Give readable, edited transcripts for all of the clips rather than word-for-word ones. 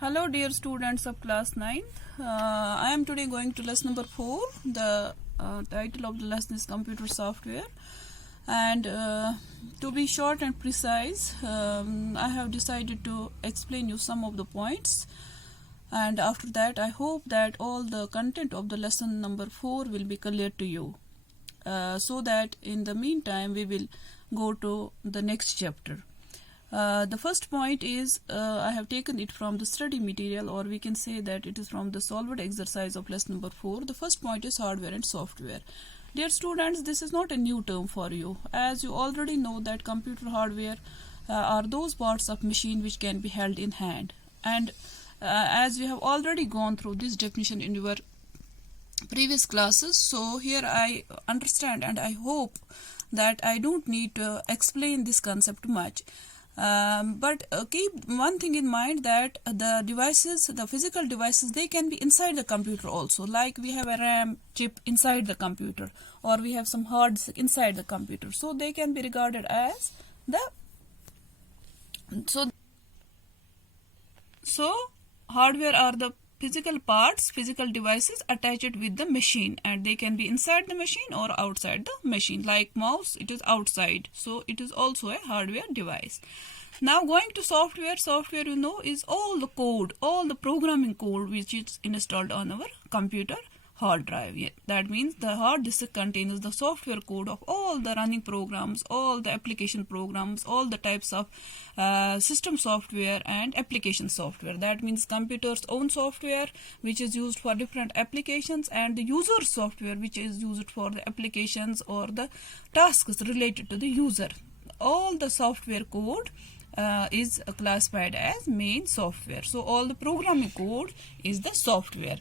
Hello dear students of class 9th. I am today going to lesson number 4. The title of the lesson is computer software, and to be short and precise, I have decided to explain you some of the points, and after that I hope that all the content of the lesson number 4 will be clear to you, so that in the meantime we will go to the next chapter. The first point is I have taken it from the study material, or we can say that it is from the solved exercise of lesson number 4. The first point is hardware and software. Dear students, this is not a new term for you, as you already know that computer hardware are those parts of machine which can be held in hand, and as we have already gone through this definition in your previous classes, so here I understand and I hope that I don't need to explain this concept much. But keep one thing in mind, that the devices, the physical devices, they can be inside the computer also. Like we have a RAM chip inside the computer, or we have some hard disk inside the computer. So they can be regarded as so hardware are the physical parts, physical devices attached with the machine, and they can be inside the machine or outside the machine. Like mouse, it is outside, so it is also a hardware device. Now going to software. Software, you know, is all the code, all the programming code which is installed on our computer hard drive. That means the hard disk contains the software code of all the running programs, all the application programs, all the types of system software and application software. That means computer's own software which is used for different applications, and the user software which is used for the applications or the tasks related to the user. All the software code is classified as main software. So all the programming code is the software.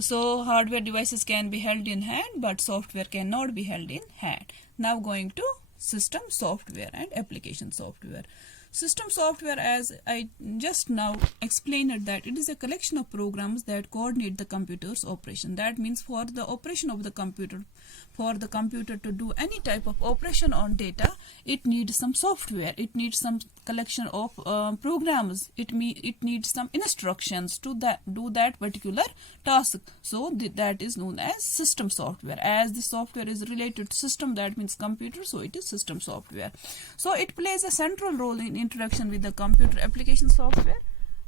So hardware devices can be held in hand, but software cannot be held in hand. Now going to system software and application software. System software, as I just now explained, that it is a collection of programs that coordinate the computer's operation. That means for the operation of the computer, for the computer to do any type of operation on data, it needs some software, it needs some collection of programs, it needs some instructions to do that particular task. So that is known as system software. As the software is related to system, that means computer, so it is system software. So it plays a central role in interaction with the computer application software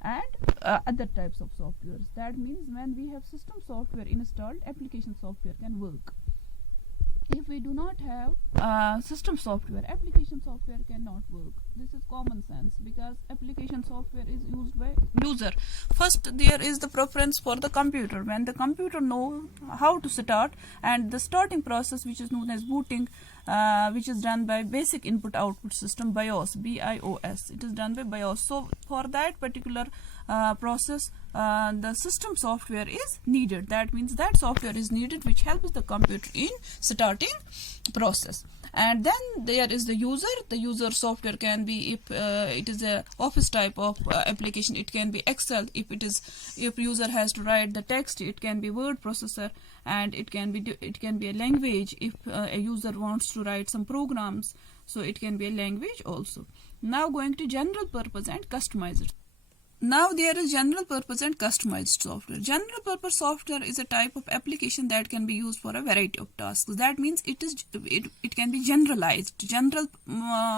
and other types of softwares. That means when we have system software installed, application software can work. If we do not have system software, application software cannot work. This is common sense, because application software is used by user. First, there is the preference for the computer. When the computer knows how to start, and the starting process which is known as booting, which is done by basic input output system, BIOS, BIOS. It is done by BIOS. So for that particular process, the system software is needed. That means that software is needed which helps the computer in starting process. And then there is the user. The user software can be, if it is a office type of application, it can be Excel. If user has to write the text, it can be word processor, and it can be a language. If a user wants to write some programs, so it can be a language also. Now going to general purpose and customized. Now there is general purpose and customized software. General purpose software is a type of application that can be used for a variety of tasks. That means it can be generalized. General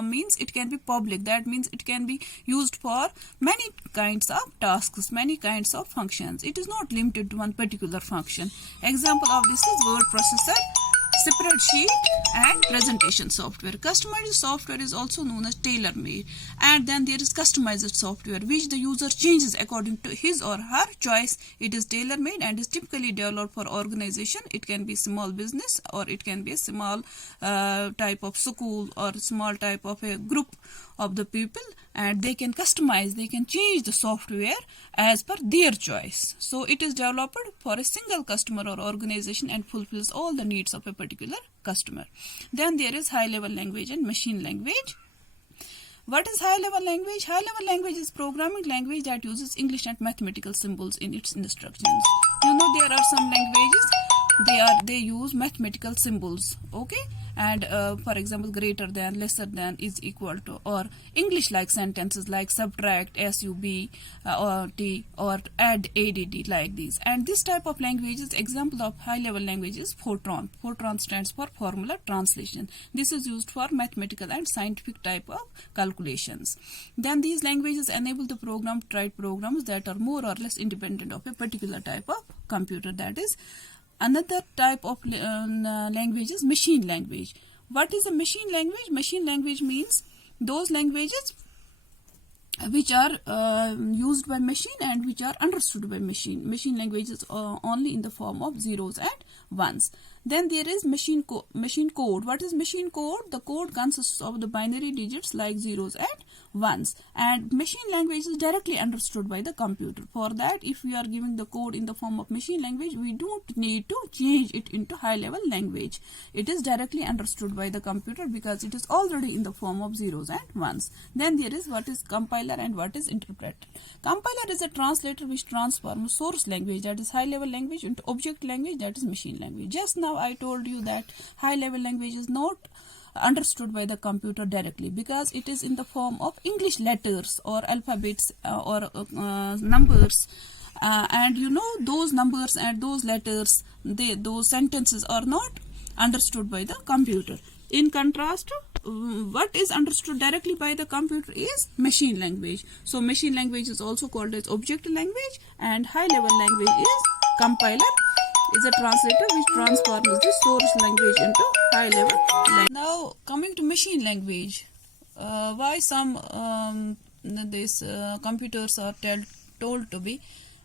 means it can be public. That means it can be used for many kinds of tasks, many kinds of functions. It is not limited to one particular function. Example of this is word processor, spreadsheet, and presentation software. Customized software is also known as tailor-made. And then there is customized software which the user changes according to his or her choice. It is tailor-made and is typically developed for organization. It can be small business, or it can be a small type of school, or small type of a group of the people, and they can customize, they can change the software as per their choice. So it is developed for a single customer or organization and fulfills all the needs of a particular customer. Then there is high level language and machine language. What is high level language? High level language is programming language that uses English and mathematical symbols in its instructions. You know, there are some languages they use mathematical symbols, okay, and for example greater than, lesser than, is equal to, or English like sentences like subtract, sub, or t, or add, add, like these. And this type of language is example of high level language is Fortran. Fortran stands for formula translation. This is used for mathematical and scientific type of calculations. Then these languages enable the program to write programs that are more or less independent of a particular type of computer. That is, another type of language is machine language. What is a machine language? Machine language means those languages which are used by machine and which are understood by machine. Machine languages are only in the form of zeros and ones. Then there is machine code. What is machine code? The code consists of the binary digits like zeros and ones, and machine language is directly understood by the computer. For that, if we are giving the code in the form of machine language, we don't need to change it into high level language. It is directly understood by the computer because it is already in the form of zeros and ones. Then there is what is compiler and what is interpreter. Compiler is a translator which transforms source language, that is high level language, into object language, that is machine language. Just now I told you that high level language is not understood by the computer directly because it is in the form of English letters or alphabets or numbers, and you know those numbers and those letters, those sentences are not understood by the computer. In contrast, what is understood directly by the computer is machine language. So machine language is also called as object language, and high level language is compiler, is a translator which transforms the source language into high level language. Now coming to machine language, why some these computers are told to be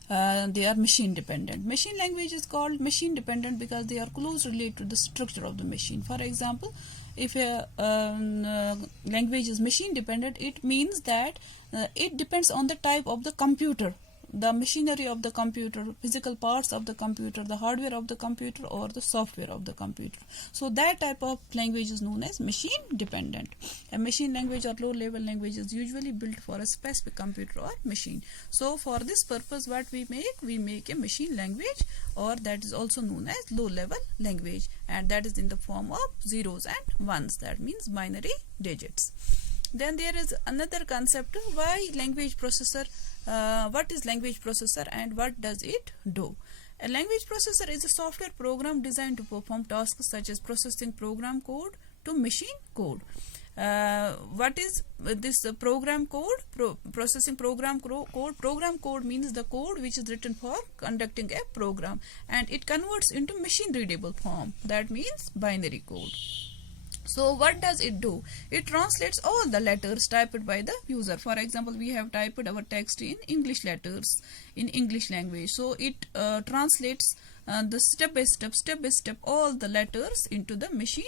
they are machine dependent. Machine language is called machine dependent because they are closely related to the structure of the machine. For example, if a language is machine dependent, it means that it depends on the type of the computer, the machinery of the computer, physical parts of the computer, the hardware of the computer, or the software of the computer. So that type of language is known as machine dependent. A machine language or low level language is usually built for a specific computer or machine. So for this purpose, what we make a machine language, or that is also known as low level language, and that is in the form of zeros and ones, that means binary digits. Then there is another concept, why language processor, what is language processor and what does it do? A language processor is a software program designed to perform tasks such as processing program code to machine code. What is this program code? Processing program code. Program code means the code which is written for conducting a program, and it converts into machine readable form, that means binary code. So what does it do? It translates all the letters typed by the user. For example, we have typed our text in English letters in English language. So it translates the step by step all the letters into the machine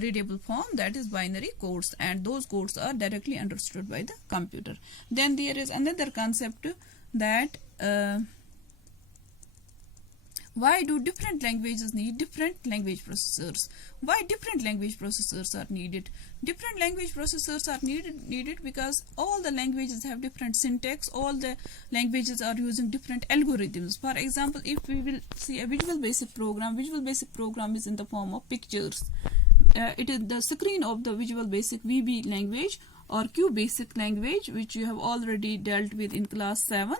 readable form, that is binary codes, and those codes are directly understood by the computer. Then there is another concept that why do different languages need different language processors? Why different language processors are needed? Different language processors are needed because all the languages have different syntax. All the languages are using different algorithms. For example, if we will see a Visual Basic program, Visual Basic program is in the form of pictures. It is the screen of the Visual Basic VB language or QBasic language, which you have already dealt with in class 7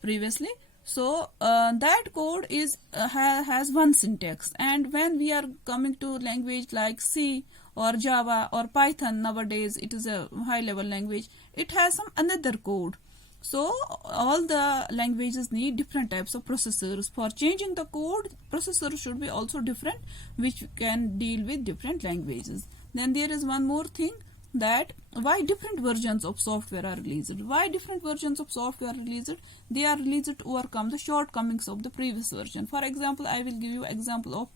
previously. So that code is has one syntax, and when we are coming to language like C or Java or Python, nowadays it is a high level language, it has some another code. So all the languages need different types of processors. For changing the code, processor should be also different, which can deal with different languages. Then there is one more thing, that why different versions of software are released. Why different versions of software are released? They are released to overcome the shortcomings of the previous version. For example, I will give you example of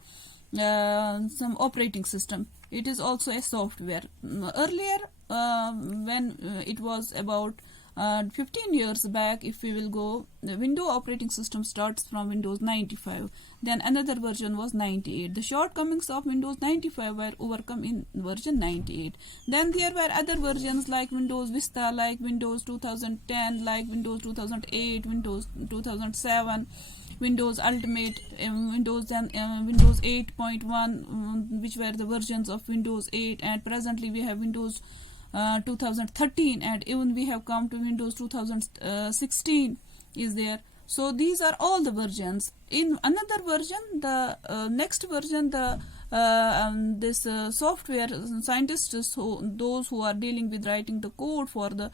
some operating system. It is also a software. Earlier, when it was about 15 years back, if we will go, the Windows operating system starts from Windows 95. Then another version was 98. The shortcomings of Windows 95 were overcome in version 98. Then there were other versions like Windows Vista, like Windows 2010, like Windows 2008, Windows 2007. Windows Ultimate, Windows 8.1, which were the versions of Windows 8, and presently we have Windows 2013, and even we have come to Windows 2016 is there. So these are all the versions. In another version, the next version, the this software scientists, those who are dealing with writing the code for the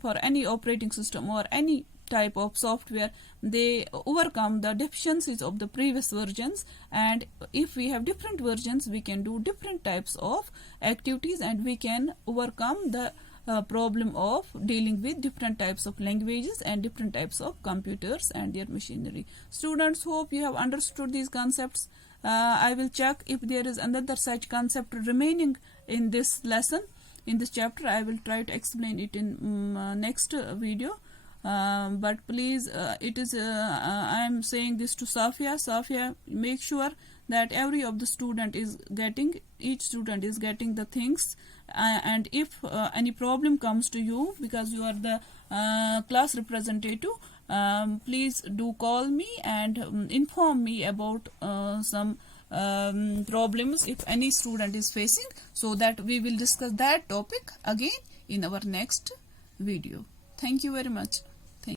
for any operating system or any type of software, they overcome the deficiencies of the previous versions, and if we have different versions, we can do different types of activities, and we can overcome the problem of dealing with different types of languages and different types of computers and their machinery. Students, hope you have understood these concepts. I will check if there is another such concept remaining in this lesson, in this chapter. I will try to explain it in next video. But please, it is I am saying this to Safia, make sure that every of the student is getting, each student is getting the things, and if any problem comes to you, because you are the class representative, please do call me and inform me about some problems if any student is facing, so that we will discuss that topic again in our next video. Thank you very much.